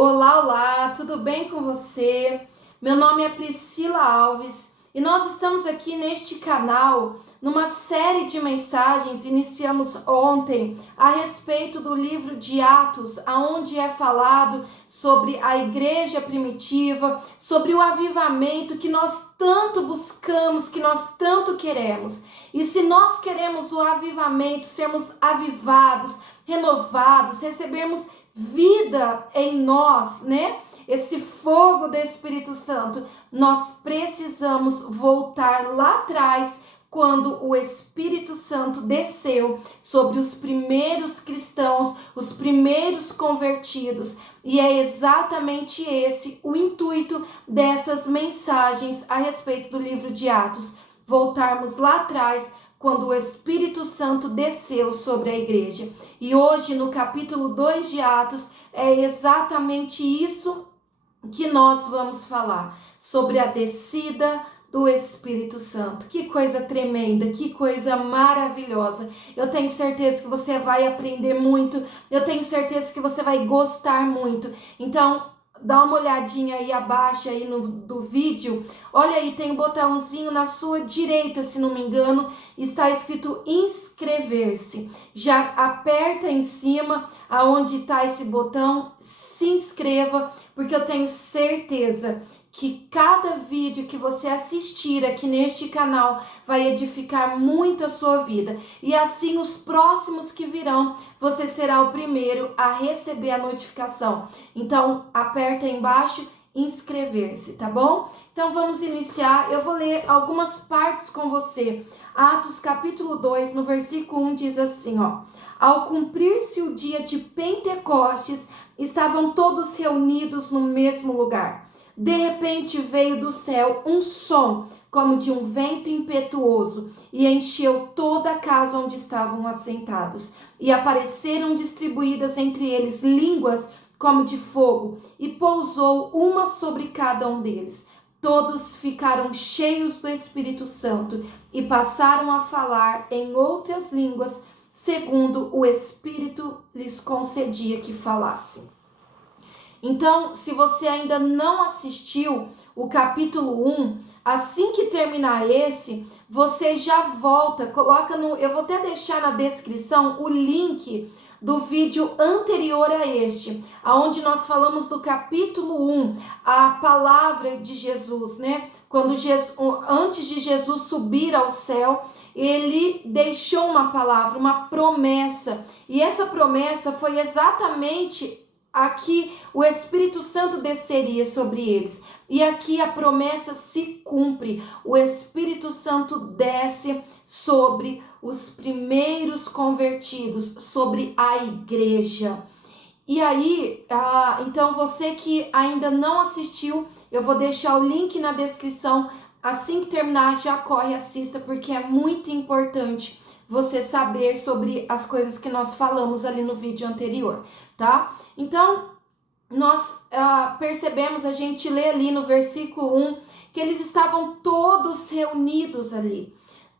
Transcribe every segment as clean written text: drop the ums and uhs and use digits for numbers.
Olá, olá, tudo bem com você? Meu nome é Priscila Alves e nós estamos aqui neste canal numa série de mensagens. Iniciamos ontem a respeito do livro de Atos, onde é falado sobre a igreja primitiva, sobre o avivamento que nós tanto buscamos, que nós tanto queremos. E se nós queremos o avivamento, sermos avivados, renovados, recebermos vida em nós, né? Esse fogo do Espírito Santo, nós precisamos voltar lá atrás, quando o Espírito Santo desceu sobre os primeiros cristãos, os primeiros convertidos. E é exatamente esse o intuito dessas mensagens a respeito do livro de Atos. Voltarmos lá atrás, quando o Espírito Santo desceu sobre a igreja. E hoje, no capítulo 2 de Atos, é exatamente isso que nós vamos falar, sobre a descida do Espírito Santo. Que coisa tremenda, que coisa maravilhosa. Eu tenho certeza que você vai aprender muito, eu tenho certeza que você vai gostar muito. Então, dá uma olhadinha aí abaixo aí do vídeo. Olha aí, tem um botãozinho na sua direita, se não me engano, está escrito inscrever-se. Já aperta em cima, aonde está esse botão, se inscreva, porque eu tenho certeza que cada vídeo que você assistir aqui neste canal vai edificar muito a sua vida. E assim os próximos que virão, você será o primeiro a receber a notificação. Então, aperta aí embaixo, inscrever-se, tá bom? Então, vamos iniciar. Eu vou ler algumas partes com você. Atos capítulo 2, no versículo 1, diz assim, ó. Ao cumprir-se o dia de Pentecostes, estavam todos reunidos no mesmo lugar. De repente veio do céu um som, como de um vento impetuoso, e encheu toda a casa onde estavam assentados. E apareceram distribuídas entre eles línguas como de fogo, e pousou uma sobre cada um deles. Todos ficaram cheios do Espírito Santo e passaram a falar em outras línguas, segundo o Espírito lhes concedia que falassem. Então, se você ainda não assistiu o capítulo 1, assim que terminar esse, você já volta, eu vou até deixar na descrição o link do vídeo anterior a este, onde nós falamos do capítulo 1, a palavra de Jesus, né? Antes de Jesus subir ao céu, ele deixou uma palavra, uma promessa, e essa promessa foi exatamente aqui o Espírito Santo desceria sobre eles. E aqui a promessa se cumpre. O Espírito Santo desce sobre os primeiros convertidos, sobre a igreja. E aí, então você que ainda não assistiu, eu vou deixar o link na descrição. Assim que terminar, já corre e assista, porque é muito importante você saber sobre as coisas que nós falamos ali no vídeo anterior, tá? Então, nós percebemos, a gente lê ali no versículo 1, que eles estavam todos reunidos ali.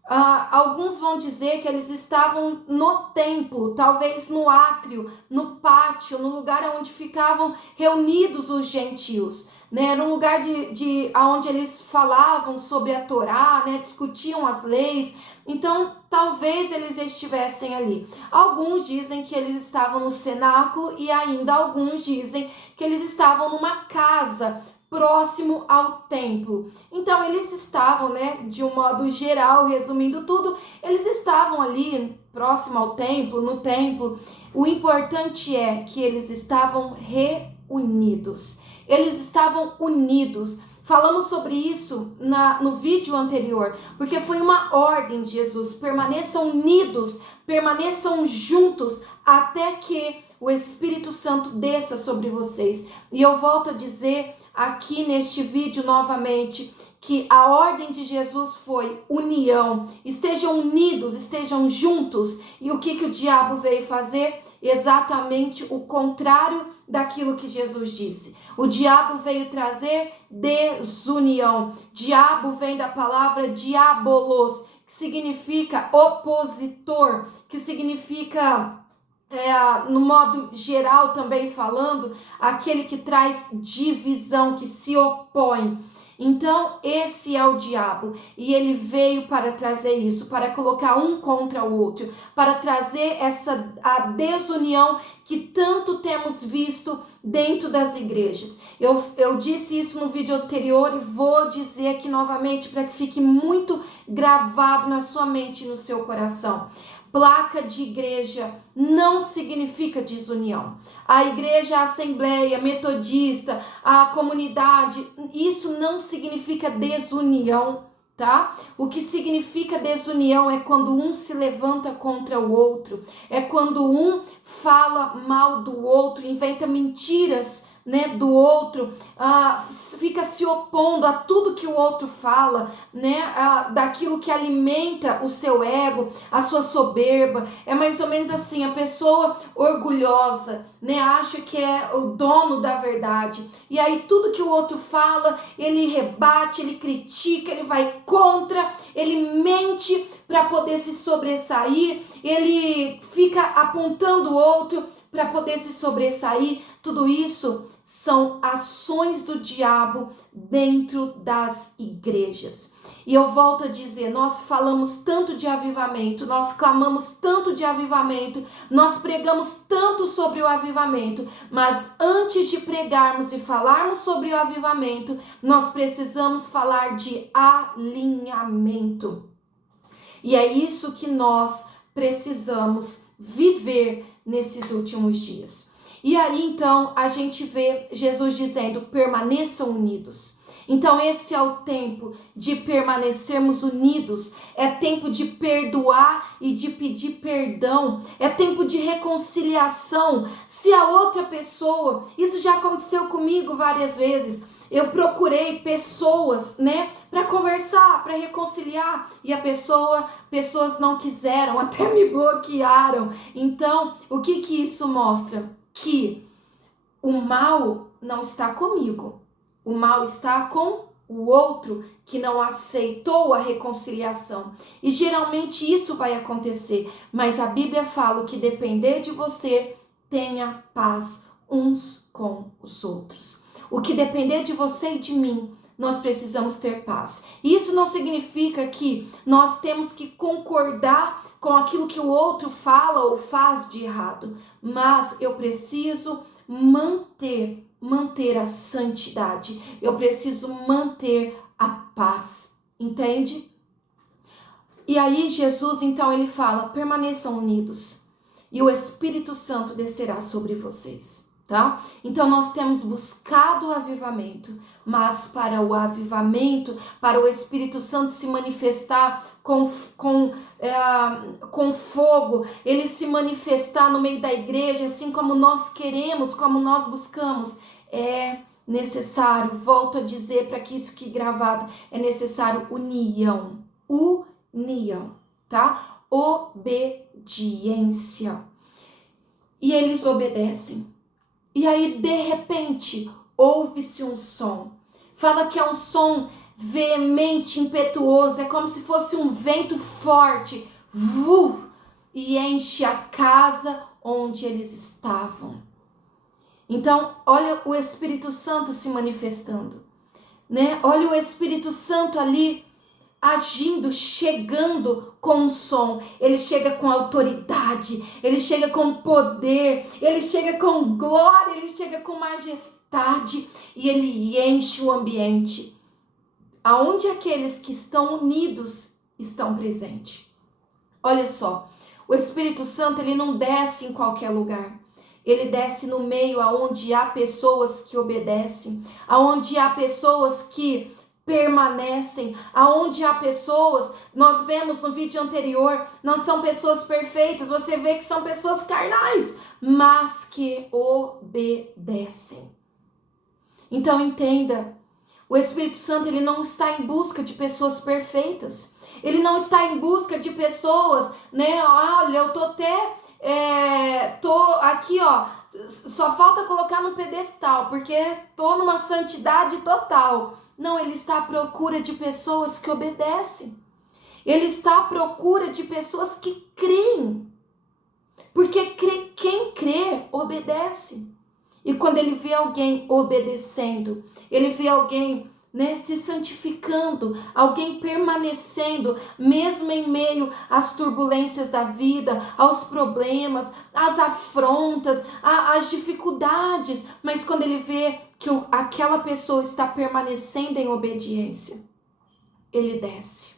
Alguns vão dizer que eles estavam no templo, talvez no átrio, no pátio, no lugar onde ficavam reunidos os gentios, né? Era um lugar onde eles falavam sobre a Torá, né? Discutiam as leis. Então, talvez eles estivessem ali. Alguns dizem que eles estavam no cenáculo e ainda alguns dizem que eles estavam numa casa próximo ao templo. Então, eles estavam, né, de um modo geral, resumindo tudo, eles estavam ali próximo ao templo, no templo. O importante é que eles estavam reunidos. Eles estavam unidos. Falamos sobre isso no vídeo anterior, porque foi uma ordem de Jesus: permaneçam unidos, permaneçam juntos, até que o Espírito Santo desça sobre vocês. E eu volto a dizer aqui neste vídeo novamente, que a ordem de Jesus foi união. Estejam unidos, estejam juntos. E o que o diabo veio fazer? Exatamente o contrário daquilo que Jesus disse. O diabo veio trazer desunião. Diabo vem da palavra diabolos, que significa opositor, que significa no modo geral também falando, aquele que traz divisão, que se opõe. Então, esse é o diabo, e ele veio para trazer isso, para colocar um contra o outro, para trazer a desunião que tanto temos visto dentro das igrejas. Eu disse isso no vídeo anterior e vou dizer aqui novamente para que fique muito gravado na sua mente e no seu coração. Placa de igreja não significa desunião. A igreja, a assembleia, metodista, a comunidade, isso não significa desunião, tá? O que significa desunião é quando um se levanta contra o outro, é quando um fala mal do outro, inventa mentiras, né, do outro, fica se opondo a tudo que o outro fala, né, daquilo que alimenta o seu ego, a sua soberba. É mais ou menos assim, a pessoa orgulhosa, né, acha que é o dono da verdade, e aí tudo que o outro fala, ele rebate, ele critica, ele vai contra, ele mente para poder se sobressair, ele fica apontando o outro para poder se sobressair. Tudo isso são ações do diabo dentro das igrejas. E eu volto a dizer, nós falamos tanto de avivamento, nós clamamos tanto de avivamento, nós pregamos tanto sobre o avivamento, mas antes de pregarmos e falarmos sobre o avivamento, nós precisamos falar de alinhamento. E é isso que nós precisamos viver nesses últimos dias. E aí então a gente vê Jesus dizendo: permaneçam unidos. Então esse é o tempo de permanecermos unidos, é tempo de perdoar e de pedir perdão, é tempo de reconciliação. Se a outra pessoa, isso já aconteceu comigo várias vezes, eu procurei pessoas, né, para conversar, para reconciliar, e pessoas não quiseram, até me bloquearam. Então, o que isso mostra? Que o mal não está comigo, o mal está com o outro que não aceitou a reconciliação. E geralmente isso vai acontecer, mas a Bíblia fala que depender de você, tenha paz uns com os outros. O que depender de você e de mim, nós precisamos ter paz. E isso não significa que nós temos que concordar com aquilo que o outro fala ou faz de errado, mas eu preciso manter a santidade, eu preciso manter a paz, entende? E aí Jesus, então, ele fala: permaneçam unidos e o Espírito Santo descerá sobre vocês, tá? Então nós temos buscado o avivamento, mas para o avivamento, para o Espírito Santo se manifestar com fogo, ele se manifestar no meio da igreja, assim como nós queremos, como nós buscamos, é necessário, volto a dizer para que isso fique gravado, é necessário união, tá? Obediência. E eles obedecem. E aí, de repente, ouve-se um som. Fala que é um som veemente, impetuoso, é como se fosse um vento forte, e enche a casa onde eles estavam. Então, olha o Espírito Santo se manifestando, né? Olha o Espírito Santo ali agindo, chegando com um som. Ele chega com autoridade, ele chega com poder, ele chega com glória, ele chega com majestade e ele enche o ambiente aonde aqueles que estão unidos estão presentes. Olha só, o Espírito Santo, ele não desce em qualquer lugar. Ele desce no meio aonde há pessoas que obedecem, aonde há pessoas que permanecem, aonde há pessoas, nós vemos no vídeo anterior, não são pessoas perfeitas, você vê que são pessoas carnais, mas que obedecem. Então entenda, o Espírito Santo, ele não está em busca de pessoas perfeitas, ele não está em busca de pessoas, né, olha, eu tô até, tô aqui, ó, só falta colocar no pedestal, porque tô numa santidade total. Não, ele está à procura de pessoas que obedecem. Ele está à procura de pessoas que creem. Porque quem crê, obedece. E quando ele vê alguém obedecendo, ele vê alguém, né, se santificando, alguém permanecendo, mesmo em meio às turbulências da vida, aos problemas, às afrontas, às dificuldades, mas quando ele vê que aquela pessoa está permanecendo em obediência, ele desce.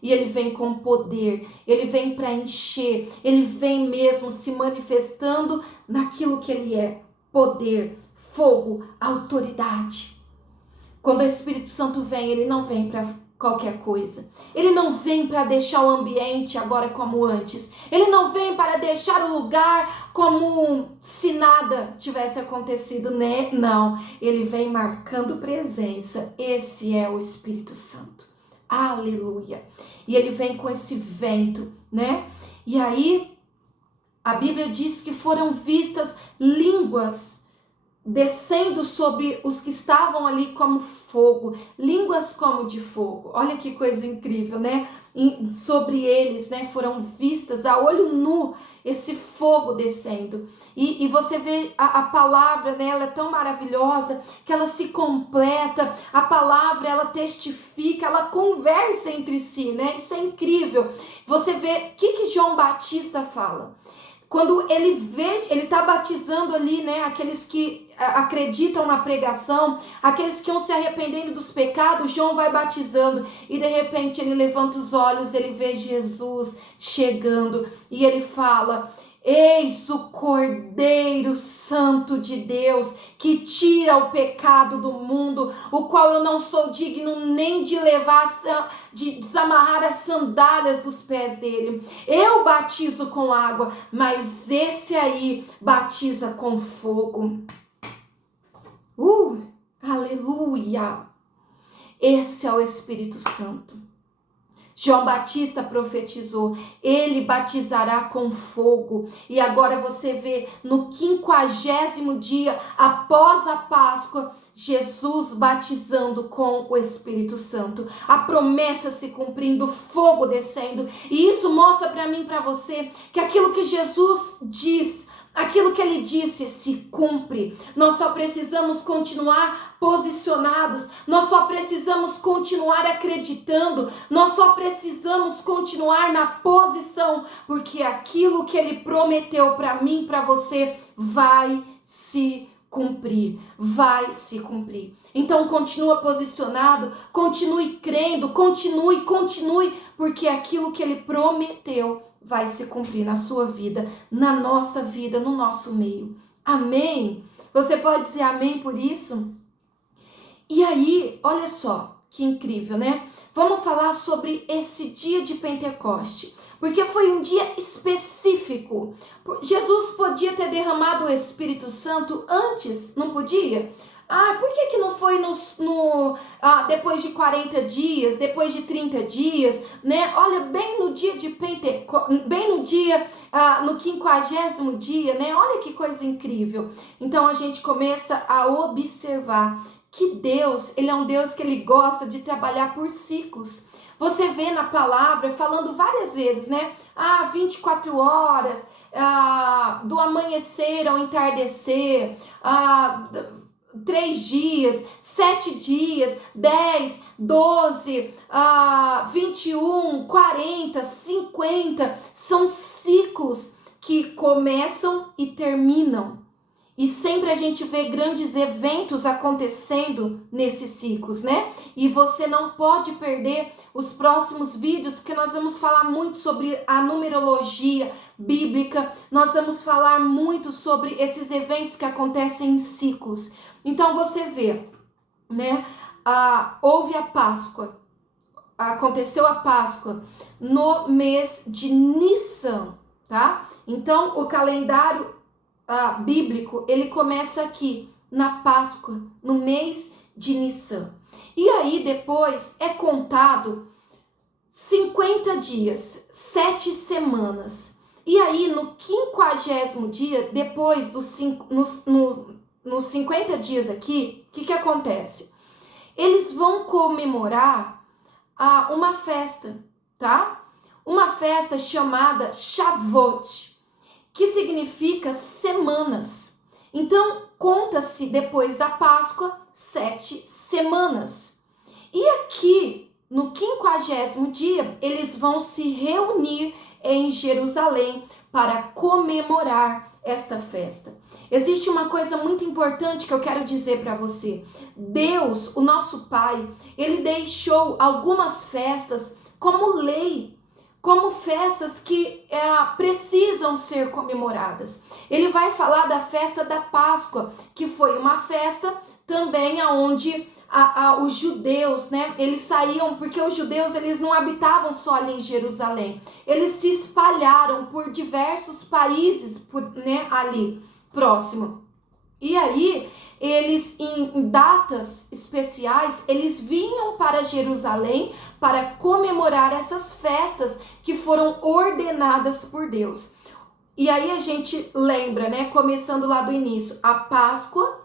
E ele vem com poder, ele vem para encher, ele vem mesmo se manifestando naquilo que ele é: poder, fogo, autoridade. Quando o Espírito Santo vem, ele não vem para qualquer coisa. Ele não vem para deixar o ambiente agora como antes. Ele não vem para deixar o lugar como se nada tivesse acontecido, né? Não, ele vem marcando presença. Esse é o Espírito Santo. Aleluia. E ele vem com esse vento, né? E aí, a Bíblia diz que foram vistas línguas descendo sobre os que estavam ali como fogo, línguas como de fogo. Olha que coisa incrível, né? Sobre eles, né, foram vistas a olho nu esse fogo descendo. E você vê a palavra, né, ela é tão maravilhosa que ela se completa, a palavra ela testifica, ela conversa entre si, né? Isso é incrível. Você vê o que João Batista fala. Quando ele vê, ele está batizando ali, né, aqueles que acreditam na pregação, aqueles que iam se arrependendo dos pecados, João vai batizando e de repente ele levanta os olhos, ele vê Jesus chegando e ele fala: eis o Cordeiro Santo de Deus, que tira o pecado do mundo, o qual eu não sou digno nem de de desamarrar as sandálias dos pés dele. Eu batizo com água, mas esse aí batiza com fogo. Aleluia! Esse é o Espírito Santo. João Batista profetizou: ele batizará com fogo. E agora você vê no 50º dia após a Páscoa, Jesus batizando com o Espírito Santo, a promessa se cumprindo, fogo descendo. E isso mostra para mim e para você que aquilo que Jesus diz, aquilo que ele disse se cumpre. Nós só precisamos continuar posicionados, nós só precisamos continuar acreditando, nós só precisamos continuar na posição, porque aquilo que ele prometeu para mim e para você vai se cumprir, vai se cumprir. Então continua posicionado, continue crendo, continue, porque aquilo que ele prometeu vai se cumprir na sua vida, na nossa vida, no nosso meio. Amém? Você pode dizer amém por isso? E aí, olha só, que incrível, né? Vamos falar sobre esse dia de Pentecoste, porque foi um dia específico. Jesus podia ter derramado o Espírito Santo antes, não podia? Por que não foi depois de 40 dias, depois de 30 dias, né? Olha, bem no dia de Pentecoste, bem no dia, no 50º dia, né? Olha que coisa incrível. Então a gente começa a observar que Deus, ele é um Deus que ele gosta de trabalhar por ciclos. Você vê na palavra falando várias vezes, né? 24 horas, do amanhecer ao entardecer, 3 dias, 7 dias, 10, 12, 21, 40, 50, são ciclos que começam e terminam. E sempre a gente vê grandes eventos acontecendo nesses ciclos, né? E você não pode perder os próximos vídeos, porque nós vamos falar muito sobre a numerologia bíblica, nós vamos falar muito sobre esses eventos que acontecem em ciclos. Então você vê, né? Houve a Páscoa, aconteceu a Páscoa no mês de Nissan, tá? Então o calendário bíblico, ele começa aqui na Páscoa, no mês de Nissan. E aí depois é contado 50 dias, 7 semanas. E aí no 50º dia, depois nos 50 dias aqui, o que acontece? Eles vão comemorar uma festa, tá? Uma festa chamada Shavuot. que significa semanas. Então, conta-se depois da Páscoa 7 semanas. E aqui, no 50º dia, eles vão se reunir em Jerusalém para comemorar esta festa. Existe uma coisa muito importante que eu quero dizer para você. Deus, o nosso Pai, ele deixou algumas festas como lei, como festas que precisam ser comemoradas. Ele vai falar da festa da Páscoa, que foi uma festa também onde os judeus, né, eles saíam, porque os judeus eles não habitavam só ali em Jerusalém, eles se espalharam por diversos países ali próximo. E aí eles, em datas especiais, eles vinham para Jerusalém para comemorar essas festas que foram ordenadas por Deus. E aí a gente lembra, né, começando lá do início, a Páscoa,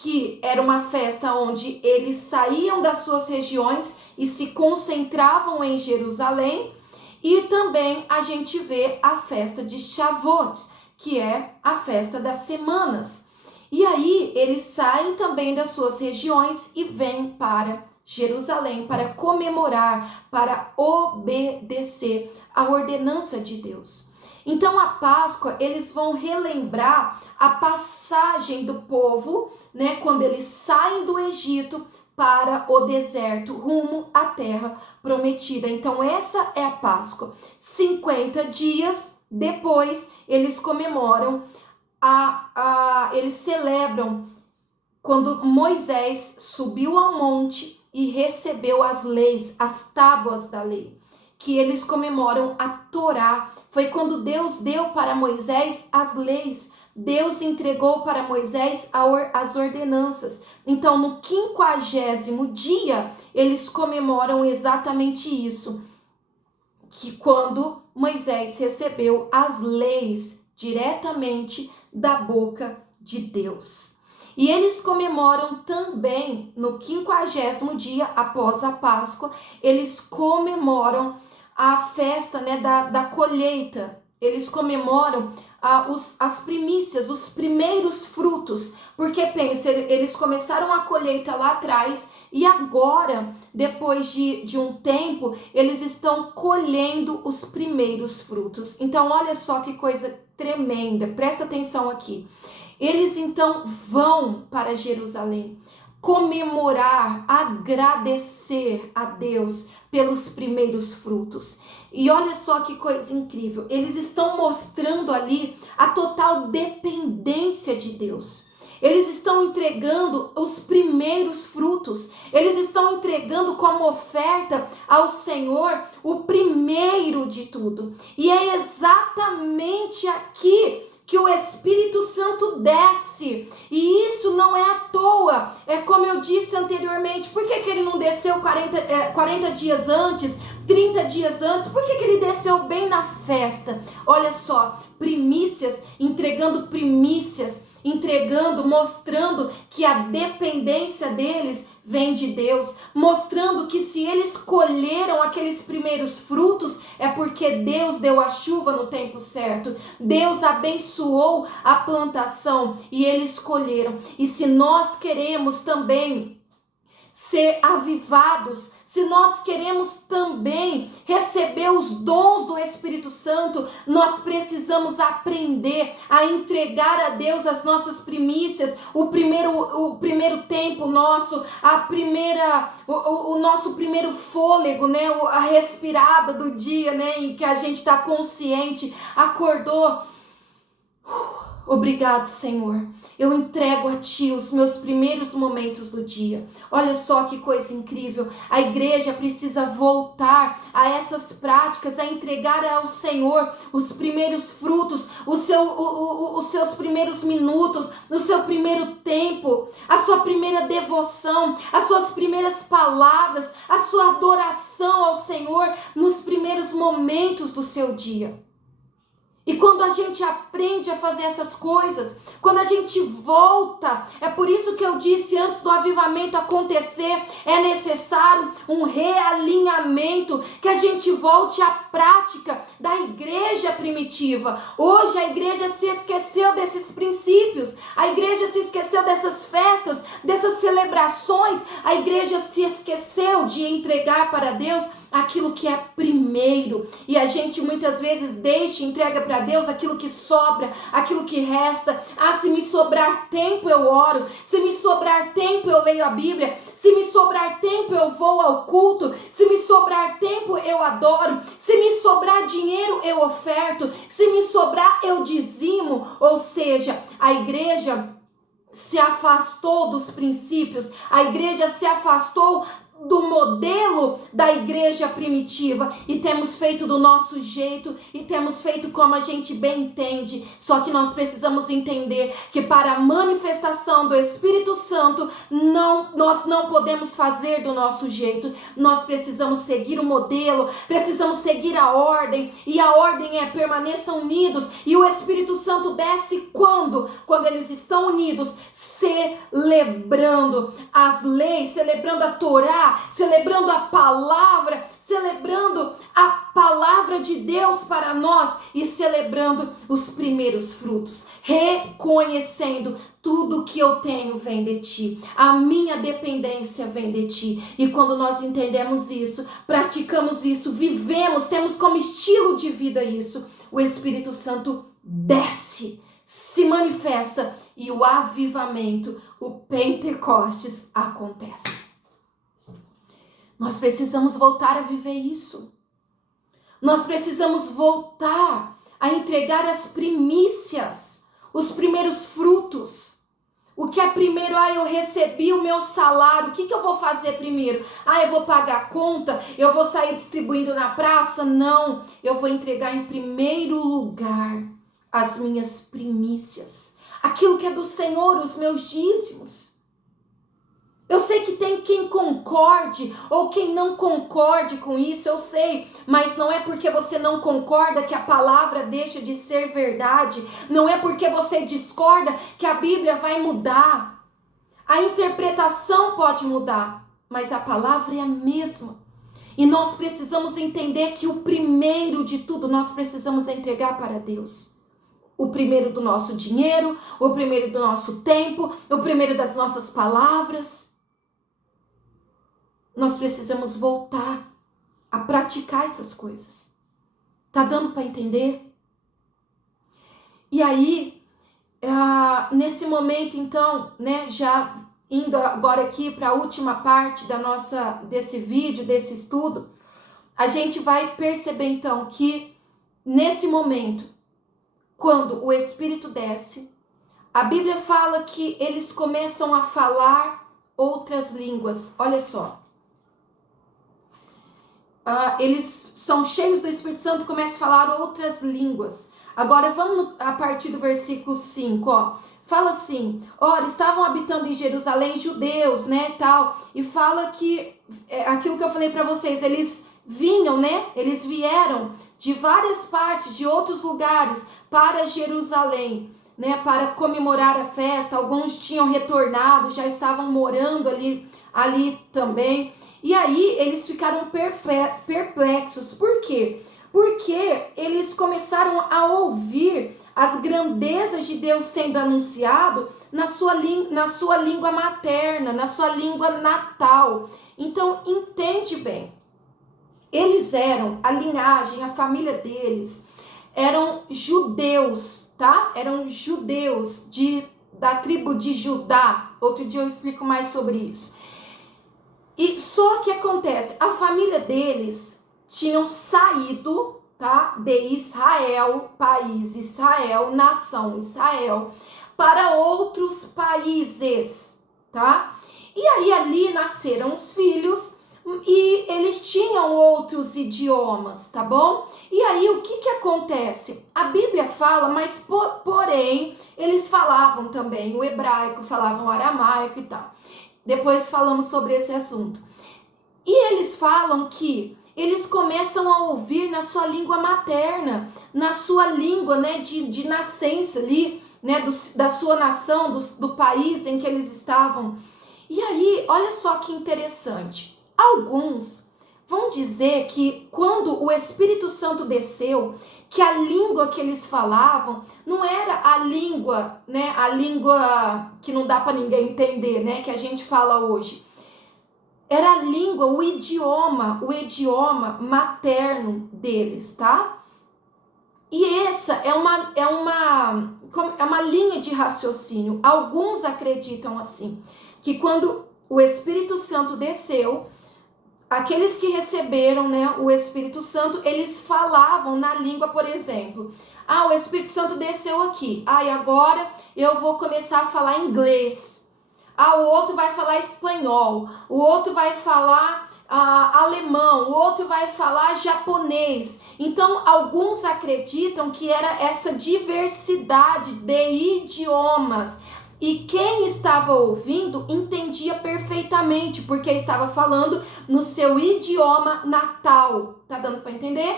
que era uma festa onde eles saíam das suas regiões e se concentravam em Jerusalém. E também a gente vê a festa de Shavuot, que é a festa das semanas. E aí eles saem também das suas regiões e vêm para Jerusalém para comemorar, para obedecer a ordenança de Deus. Então a Páscoa, eles vão relembrar a passagem do povo, né, quando eles saem do Egito para o deserto, rumo à terra prometida. Então essa é a Páscoa. 50 dias depois, eles comemoram, eles celebram quando Moisés subiu ao monte e recebeu as leis, as tábuas da lei, que eles comemoram a Torá. Foi quando Deus deu para Moisés as leis, Deus entregou para Moisés as ordenanças. Então, no 50º dia, eles comemoram exatamente isso, que quando Moisés recebeu as leis diretamente da boca de Deus. E eles comemoram também, no 50º dia após a Páscoa, eles comemoram a festa, né, da colheita. Eles comemoram as primícias, os primeiros frutos. Porque, pensa, eles começaram a colheita lá atrás e agora, depois de um tempo, eles estão colhendo os primeiros frutos. Então, olha só que coisa tremenda, presta atenção aqui. Eles então vão para Jerusalém comemorar, agradecer a Deus pelos primeiros frutos. E olha só que coisa incrível, eles estão mostrando ali a total dependência de Deus. Eles estão entregando os primeiros frutos, eles estão entregando como oferta ao Senhor o primeiro de tudo. E é exatamente aqui que o Espírito Santo desce, e isso não é à toa, é como eu disse anteriormente. Por que ele não desceu 40 dias antes, 30 dias antes? Por que ele desceu bem na festa? Olha só, primícias, entregando, mostrando que a dependência deles vem de Deus, mostrando que se eles colheram aqueles primeiros frutos, é porque Deus deu a chuva no tempo certo, Deus abençoou a plantação e eles colheram. E se nós queremos também ser avivados, se nós queremos também receber os dons do Espírito Santo, nós precisamos aprender a entregar a Deus as nossas primícias, o primeiro tempo nosso, o nosso primeiro fôlego, né, a respirada do dia, né, em que a gente está consciente, acordou. Obrigado, Senhor. Eu entrego a Ti os meus primeiros momentos do dia. Olha só que coisa incrível. A igreja precisa voltar a essas práticas, a entregar ao Senhor os primeiros frutos, os seus primeiros minutos, o seu primeiro tempo, a sua primeira devoção, as suas primeiras palavras, a sua adoração ao Senhor nos primeiros momentos do seu dia. E quando a gente aprende a fazer essas coisas, quando a gente volta, é por isso que eu disse antes do avivamento acontecer, é necessário um realinhamento, que a gente volte à prática da igreja primitiva. Hoje a igreja se esqueceu desses princípios, a igreja se esqueceu dessas festas, dessas celebrações, a igreja se esqueceu de entregar para Deus aquilo que é primeiro, e a gente muitas vezes deixa e entrega para Deus aquilo que sobra, aquilo que resta. Se me sobrar tempo eu oro, se me sobrar tempo eu leio a Bíblia, se me sobrar tempo eu vou ao culto, se me sobrar tempo eu adoro, se me sobrar dinheiro eu oferto, se me sobrar eu dizimo. Ou seja, a igreja se afastou dos princípios, a igreja se afastou do modelo da igreja primitiva, e temos feito do nosso jeito, e temos feito como a gente bem entende. Só que nós precisamos entender que para a manifestação do Espírito Santo, nós não podemos fazer do nosso jeito, nós precisamos seguir o modelo, precisamos seguir a ordem, e a ordem é: permaneçam unidos. E o Espírito Santo desce quando eles estão unidos, celebrando as leis, celebrando a Torá, celebrando a palavra, celebrando a palavra de Deus para nós, e celebrando os primeiros frutos, reconhecendo: tudo que eu tenho vem de ti, a minha dependência vem de ti. E quando nós entendemos isso, praticamos isso, vivemos, temos como estilo de vida isso, o Espírito Santo desce, se manifesta, e o avivamento, o Pentecostes acontece. Nós precisamos voltar a viver isso. Nós precisamos voltar a entregar as primícias, os primeiros frutos. O que é primeiro? Eu recebi o meu salário, o que eu vou fazer primeiro? Eu vou pagar a conta? Eu vou sair distribuindo na praça? Não, eu vou entregar em primeiro lugar as minhas primícias, aquilo que é do Senhor, os meus dízimos. Eu sei que tem quem concorde ou quem não concorde com isso, eu sei, mas não é porque você não concorda que a palavra deixa de ser verdade, não é porque você discorda que a Bíblia vai mudar. A interpretação pode mudar, mas a palavra é a mesma. E nós precisamos entender que o primeiro de tudo nós precisamos entregar para Deus. O primeiro do nosso dinheiro, o primeiro do nosso tempo, o primeiro das nossas palavras. Nós precisamos voltar a praticar essas coisas. Tá dando para entender? E aí, nesse momento então, né, já indo agora aqui para a última parte desse vídeo, desse estudo, a gente vai perceber então que nesse momento, quando o Espírito desce, a Bíblia fala que eles começam a falar outras línguas. Olha só. Eles são cheios do Espírito Santo e começam a falar outras línguas. Agora vamos a partir do versículo 5, ó. Fala assim: ora, estavam habitando em Jerusalém judeus, né, tal. E fala que, aquilo que eu falei para vocês, eles vinham, né, eles vieram de várias partes, de outros lugares, para Jerusalém, né, para comemorar a festa. Alguns tinham retornado, já estavam morando ali também. E aí eles ficaram perplexos. Por quê? Porque eles começaram a ouvir as grandezas de Deus sendo anunciado na sua língua materna, na sua língua natal. Então, entende bem. Eles eram, a linhagem, a família deles, eram judeus, tá? Eram judeus da tribo de Judá. Outro dia eu explico mais sobre isso. E só que acontece, a família deles tinham saído, tá, de Israel, país Israel, nação Israel, para outros países, tá? E aí ali nasceram os filhos e eles tinham outros idiomas, tá bom? E aí o que acontece? A Bíblia fala, mas porém eles falavam também o hebraico, falavam o aramaico e tal. Depois falamos sobre esse assunto. E eles falam que eles começam a ouvir na sua língua materna, na sua língua, né, de nascença ali, né, da sua nação, do país em que eles estavam. E aí, olha só que interessante. Alguns vão dizer que quando o Espírito Santo desceu, que a língua que eles falavam não era a língua, né, a língua que não dá para ninguém entender, né, que a gente fala hoje. Era a língua, o idioma materno deles, tá? E essa é uma linha de raciocínio. Alguns acreditam assim, que quando o Espírito Santo desceu, aqueles que receberam, né, o Espírito Santo, eles falavam na língua, por exemplo. O Espírito Santo desceu aqui. E agora eu vou começar a falar inglês. O outro vai falar espanhol. O outro vai falar alemão. O outro vai falar japonês. Então, alguns acreditam que era essa diversidade de idiomas. E quem estava ouvindo entendia perfeitamente, porque estava falando no seu idioma natal. Tá dando para entender?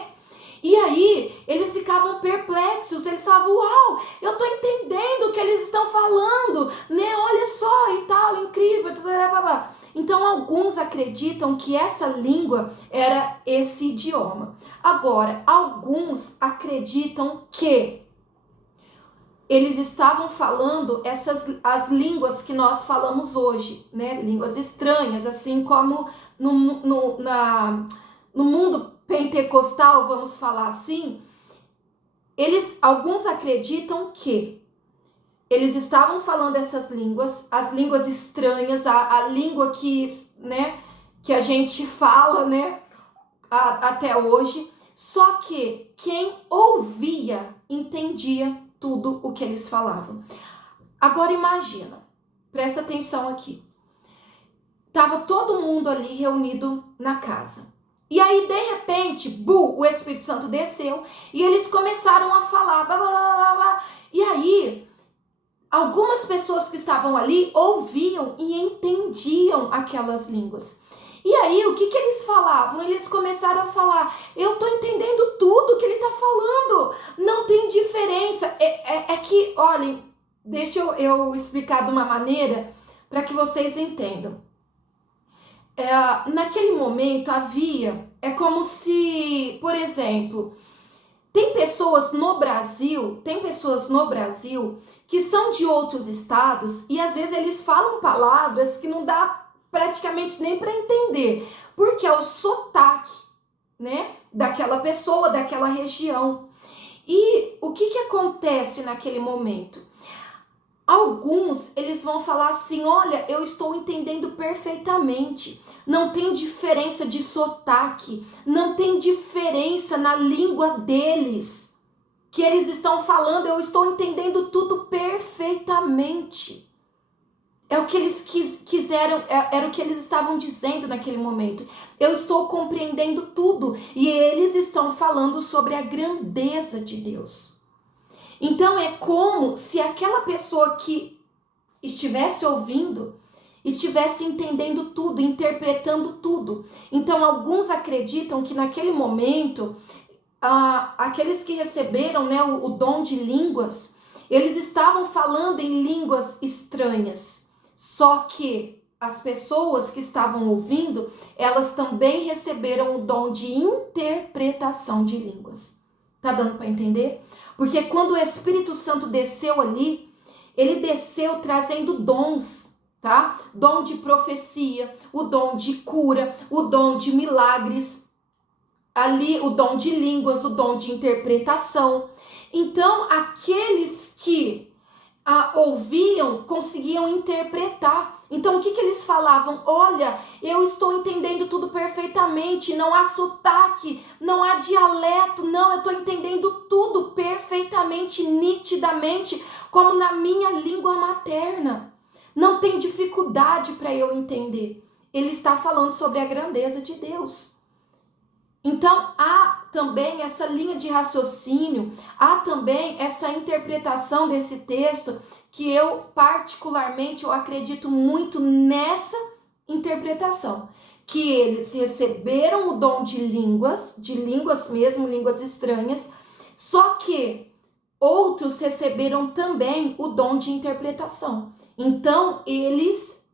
E aí, eles ficavam perplexos, eles falavam, uau, eu tô entendendo o que eles estão falando, né? Olha só e tal, incrível. Então, alguns acreditam que essa língua era esse idioma. Agora, alguns acreditam que eles estavam falando as línguas que nós falamos hoje, né? Línguas estranhas, assim como no mundo pentecostal, vamos falar assim. Alguns acreditam que eles estavam falando essas línguas, as línguas estranhas, a língua que, né, que a gente fala, né, até hoje. Só que quem ouvia entendia tudo o que eles falavam. Agora imagina, presta atenção aqui. Tava todo mundo ali reunido na casa. E aí, de repente, o Espírito Santo desceu e eles começaram a falar. Blá, blá, blá, blá. E aí, algumas pessoas que estavam ali ouviam e entendiam aquelas línguas. E aí, o que eles falavam? Eles começaram a falar, eu tô entendendo tudo que ele tá falando, não tem diferença. É que, olhem, deixa eu explicar de uma maneira para que vocês entendam. Naquele momento é como se, por exemplo, tem pessoas no Brasil que são de outros estados e às vezes eles falam palavras que não dá praticamente nem para entender, porque é o sotaque, né, daquela pessoa, daquela região. E o que acontece naquele momento? Alguns, eles vão falar assim, olha, eu estou entendendo perfeitamente, não tem diferença de sotaque, não tem diferença na língua deles, que eles estão falando, eu estou entendendo tudo perfeitamente. É o que eles quiseram, era o que eles estavam dizendo naquele momento. Eu estou compreendendo tudo. E eles estão falando sobre a grandeza de Deus. Então é como se aquela pessoa que estivesse ouvindo, estivesse entendendo tudo, interpretando tudo. Então alguns acreditam que naquele momento, aqueles que receberam, né, o dom de línguas, eles estavam falando em línguas estranhas. Só que as pessoas que estavam ouvindo, elas também receberam o dom de interpretação de línguas. Tá dando para entender? Porque quando o Espírito Santo desceu ali, ele desceu trazendo dons, tá? Dom de profecia, o dom de cura, o dom de milagres, ali o dom de línguas, o dom de interpretação. Então, aqueles que ouviam, conseguiam interpretar. Então, o que eles falavam? Olha, eu estou entendendo tudo perfeitamente, não há sotaque, não há dialeto, não, eu estou entendendo tudo perfeitamente, nitidamente, como na minha língua materna. Não tem dificuldade para eu entender. Ele está falando sobre a grandeza de Deus. Então, há também essa linha de raciocínio, há também essa interpretação desse texto que eu, particularmente, eu acredito muito nessa interpretação, que eles receberam o dom de línguas mesmo, línguas estranhas, só que outros receberam também o dom de interpretação. Então, eles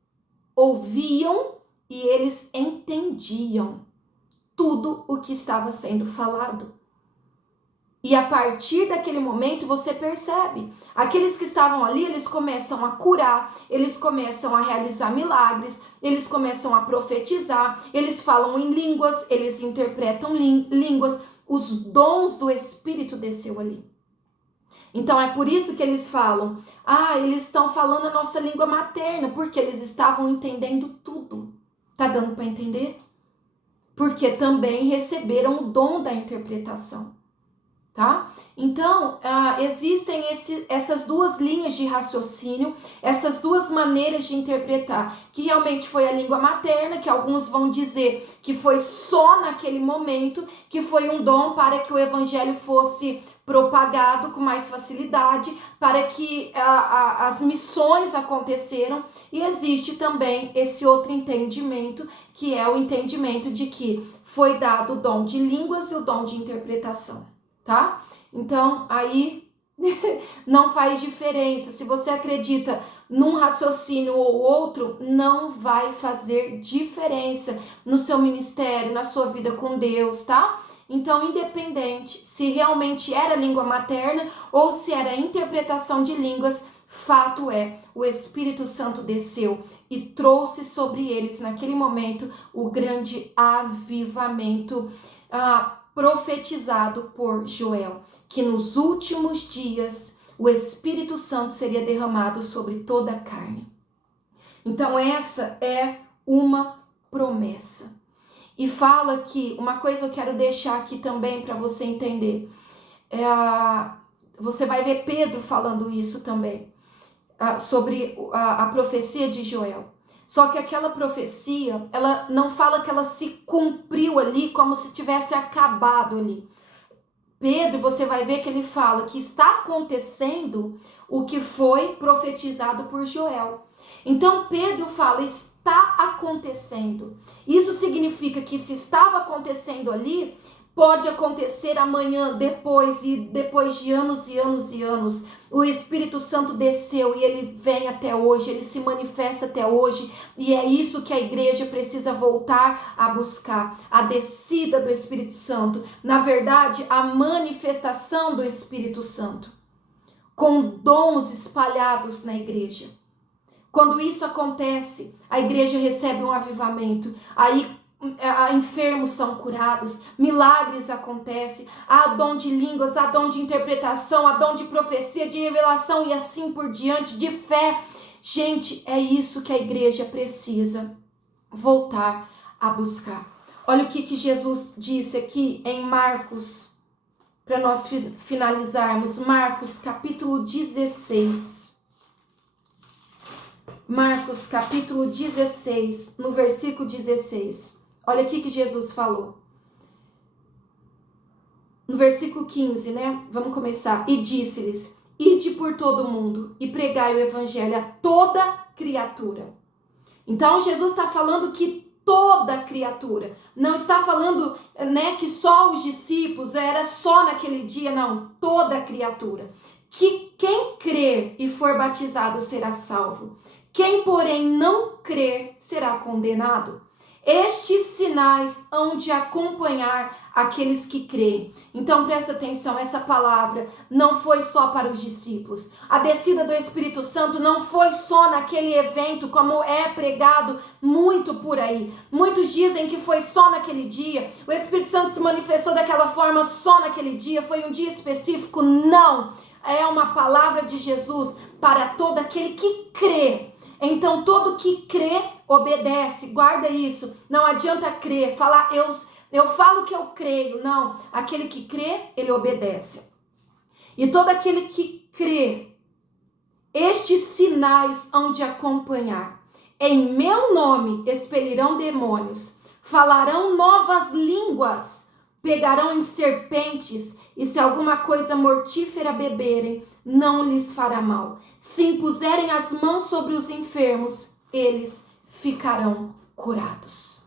ouviam e eles entendiam tudo o que estava sendo falado. E a partir daquele momento você percebe, aqueles que estavam ali, eles começam a curar, eles começam a realizar milagres, eles começam a profetizar, eles falam em línguas, eles interpretam línguas, os dons do Espírito desceu ali. Então é por isso que eles falam, eles estão falando a nossa língua materna, porque eles estavam entendendo tudo. Tá dando para entender? Porque também receberam o dom da interpretação. Tá? Então, existem essas duas linhas de raciocínio, essas duas maneiras de interpretar, que realmente foi a língua materna, que alguns vão dizer que foi só naquele momento, que foi um dom para que o evangelho fosse propagado com mais facilidade, para que as missões aconteceram, e existe também esse outro entendimento, que é o entendimento de que foi dado o dom de línguas e o dom de interpretação. Tá? Então, aí não faz diferença. Se você acredita num raciocínio ou outro, não vai fazer diferença no seu ministério, na sua vida com Deus, tá? Então, independente se realmente era língua materna ou se era interpretação de línguas, fato é, o Espírito Santo desceu e trouxe sobre eles, naquele momento, o grande avivamento profetizado por Joel, que nos últimos dias o Espírito Santo seria derramado sobre toda a carne. Então essa é uma promessa. E fala que, uma coisa eu quero deixar aqui também para você entender, você vai ver Pedro falando isso também, sobre a profecia de Joel. Só que aquela profecia, ela não fala que ela se cumpriu ali como se tivesse acabado ali. Pedro, você vai ver que ele fala que está acontecendo o que foi profetizado por Joel. Então Pedro fala, está acontecendo. Isso significa que se estava acontecendo ali, pode acontecer amanhã, depois de anos e anos e anos. O Espírito Santo desceu e ele vem até hoje, ele se manifesta até hoje, e é isso que a igreja precisa voltar a buscar, a descida do Espírito Santo, na verdade, a manifestação do Espírito Santo, com dons espalhados na igreja. Quando isso acontece, a igreja recebe um avivamento, aí enfermos são curados, milagres acontecem, há dom de línguas, há dom de interpretação, há dom de profecia, de revelação e assim por diante, de fé. Gente, é isso que a igreja precisa voltar a buscar. Olha o que Jesus disse aqui em Marcos, para nós finalizarmos, Marcos capítulo 16. Marcos capítulo 16, no versículo 16. Olha aqui que Jesus falou. No versículo 15, né? Vamos começar. E disse-lhes, ide por todo o mundo e pregai o evangelho a toda criatura. Então, Jesus está falando que toda criatura. Não está falando, né, que só os discípulos, era só naquele dia, não. Toda criatura. Que quem crer e for batizado será salvo. Quem, porém, não crer será condenado. Estes sinais hão de acompanhar aqueles que creem. Então presta atenção, essa palavra não foi só para os discípulos. A descida do Espírito Santo não foi só naquele evento, como é pregado muito por aí. Muitos dizem que foi só naquele dia. O Espírito Santo se manifestou daquela forma só naquele dia, foi um dia específico. Não, é uma palavra de Jesus para todo aquele que crê. Então todo que crê obedece, guarda isso. Não adianta crer, falar eu falo que eu creio. Não, aquele que crê, ele obedece. E todo aquele que crê, estes sinais hão de acompanhar. Em meu nome expelirão demônios, falarão novas línguas, pegarão em serpentes, e se alguma coisa mortífera beberem, não lhes fará mal. Se impuserem as mãos sobre os enfermos, eles ficarão curados.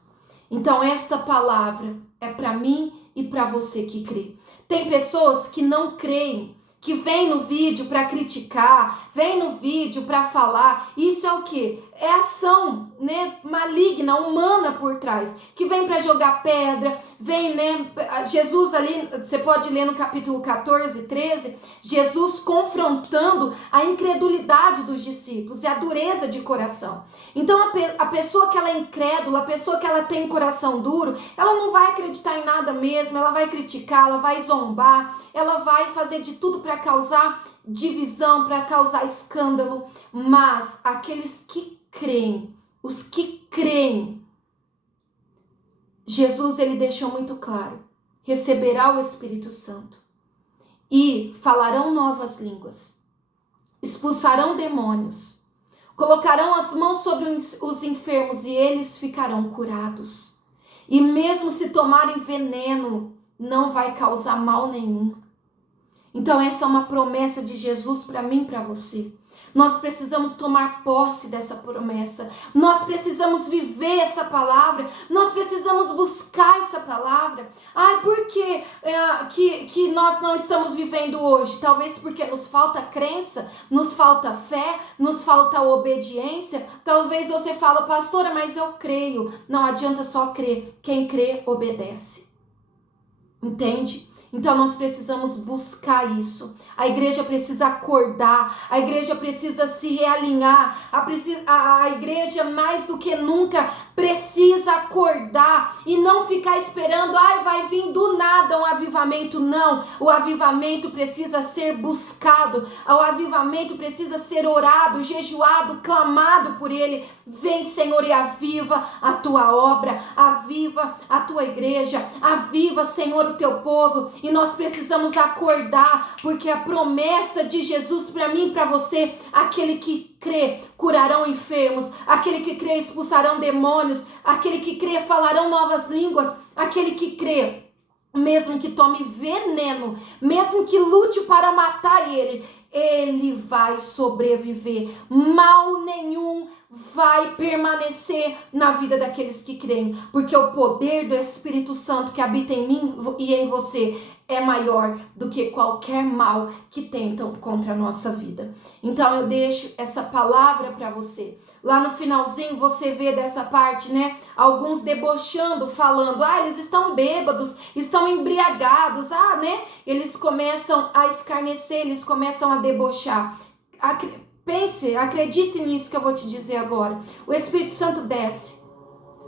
Então esta palavra é para mim e para você que crê. Tem pessoas que não creem, que vem no vídeo para criticar, vem no vídeo para falar. Isso é o quê? É ação, né, maligna, humana por trás, que vem para jogar pedra, vem, né, Jesus ali, você pode ler no capítulo 14, 13, Jesus confrontando a incredulidade dos discípulos e a dureza de coração. Então a pessoa que ela é incrédula, a pessoa que ela tem coração duro, ela não vai acreditar em nada mesmo, ela vai criticar, ela vai zombar, ela vai fazer de tudo para causar divisão, para causar escândalo. Mas aqueles que creem, os que creem, Jesus ele deixou muito claro: receberá o Espírito Santo e falarão novas línguas, expulsarão demônios, colocarão as mãos sobre os enfermos e eles ficarão curados. E mesmo se tomarem veneno, não vai causar mal nenhum. Então essa é uma promessa de Jesus para mim e para você. Nós precisamos tomar posse dessa promessa. Nós precisamos viver essa palavra. Nós precisamos buscar essa palavra. Por que nós não estamos vivendo hoje? Talvez porque nos falta crença, nos falta fé, nos falta obediência. Talvez você fale: pastora, mas eu creio. Não adianta só crer. Quem crê, obedece. Entende? Então nós precisamos buscar isso. A igreja precisa acordar, a igreja precisa se realinhar, a igreja mais do que nunca precisa acordar e não ficar esperando, vai vir do nada um avivamento. Não, o avivamento precisa ser buscado, o avivamento precisa ser orado, jejuado, clamado por ele. Vem, Senhor, e aviva a tua obra, aviva a tua igreja, aviva, Senhor, o teu povo. E nós precisamos acordar, porque a promessa de Jesus para mim e para você: aquele que crê curarão enfermos, aquele que crê expulsarão demônios, aquele que crê falarão novas línguas, aquele que crê, mesmo que tome veneno, mesmo que lute para matar ele vai sobreviver. Mal nenhum vai permanecer na vida daqueles que creem, porque o poder do Espírito Santo que habita em mim e em você é maior do que qualquer mal que tentam contra a nossa vida. Então eu deixo essa palavra para você. Lá no finalzinho você vê dessa parte, né? Alguns debochando, falando: eles estão bêbados, estão embriagados, né? Eles começam a escarnecer, eles começam a debochar. Pense, acredite nisso que eu vou te dizer agora. O Espírito Santo desce.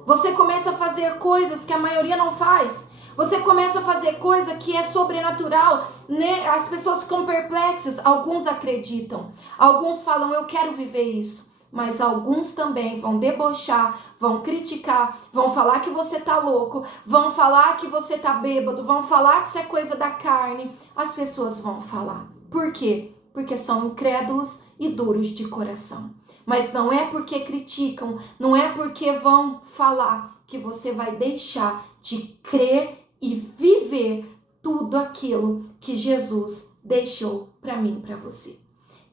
Você começa a fazer coisas que a maioria não faz. Você começa a fazer coisa que é sobrenatural, né? As pessoas ficam perplexas. Alguns acreditam. Alguns falam: eu quero viver isso. Mas alguns também vão debochar, vão criticar, vão falar que você tá louco, vão falar que você tá bêbado, vão falar que isso é coisa da carne. As pessoas vão falar. Por quê? Porque são incrédulos e duros de coração. Mas não é porque criticam, não é porque vão falar que você vai deixar de crer e viver tudo aquilo que Jesus deixou para mim e para você.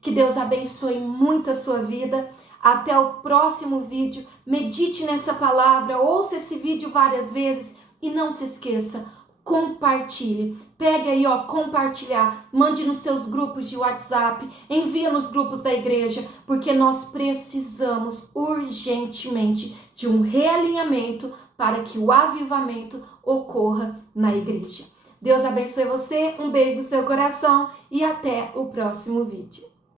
Que Deus abençoe muito a sua vida. Até o próximo vídeo. Medite nessa palavra, ouça esse vídeo várias vezes e não se esqueça, compartilhe. Pega aí, compartilhar, mande nos seus grupos de WhatsApp, envia nos grupos da igreja, porque nós precisamos urgentemente de um realinhamento para que o avivamento ocorra na igreja. Deus abençoe você, um beijo no seu coração e até o próximo vídeo.